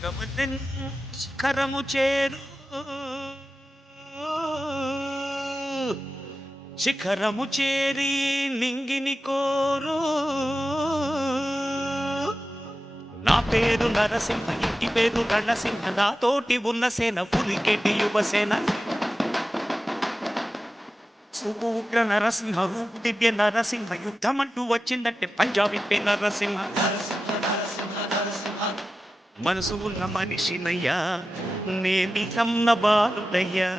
గమనన్ శిఖరము చేరు శిఖరము చేరి నింగిని కోరు నా పేరు నరసింహ ఇంటి పేరు రణసింహ నాతోటి ఉన్న సేన పులికెటి యువసేన ఉగ్ర నరసింహ దివ్య నరసింహ యుద్ధం అంటూ వచ్చిందంటే పంజాబీ పే నరసింహ మనసు ఉన్న మనిషినయ్యా నేమి కన్న బాలుడయ్యా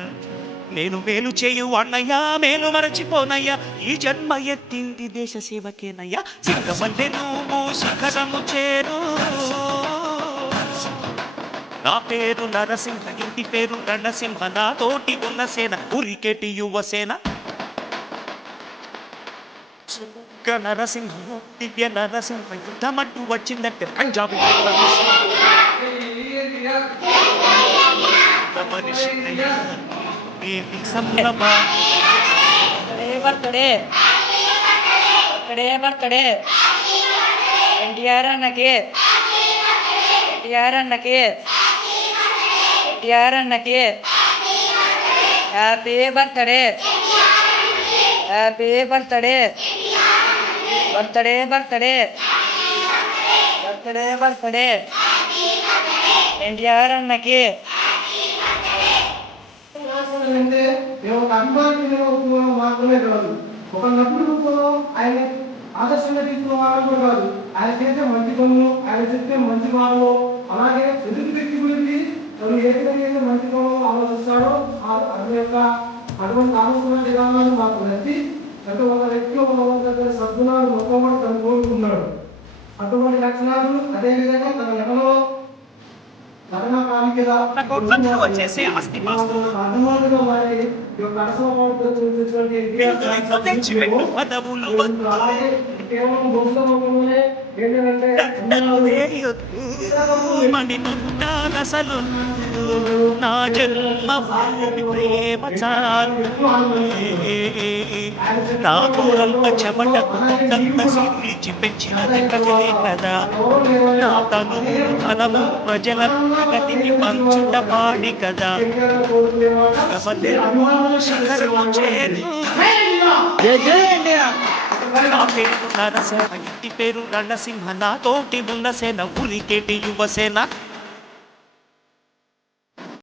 నేను మేలు చేయు అన్నయ్యా మేలు మరచిపోనయ్యా ఈ జన్మ ఎత్తింది దేశ సేవకేనయ్యా సింగమల్లె నువ్వు శిఖరము చేరు నా పేరు నరసింహ ఇంటి పేరు రణసింహ నాతోటి ఉన్న సేన ఉరికెటి యువసేన నరసింహ దివ్య నరసింహ యుద్ధమంటూ వచ్చిందంటే పంజాబీ ఎన్టీఆర్ అన్నకి హ్యాపీ బర్త్డే ఎన్టీఆర్ అన్నకి అంటే ఒక అభిమాని మాత్రమే కాదు, ఒక నటుడు రూపంలో ఆయన ఆదర్శంగా తీసుకున్న వాళ్ళు కూడా కాదు. ఆయన చేసే మంచి పనులు, ఆయన చెప్పే మంచి మాటలు, అలాగే ఎదుటి వ్యక్తి గురించి తను ఏ విధంగా మంచి పనులు ఆలోచిస్తాడో అతని యొక్క అటువంటి ఆలోచన విధానాలు మాకు నచ్చి అంటే ఒక వ్యక్తి ఒక సద్గుణాలు మొత్తం తను కోరుకున్నాడు. అటువంటి లక్షణాలు అదేవిధంగా తన ఎవరో వచ్చేసి ఆస్తి అసలు నా జన్మ ప్రేమ చాలు నాకు అల్ప చెమట సిరించి పెంచిన కదా నా తను ఫలము ప్రజల ప్రగతికి పంచుట పాడి కదా నా పేరు నరసింహ ఇంటి పేరు రణసింహ నాతోటి ఉన్న సేన ఉరికెటి యువసేన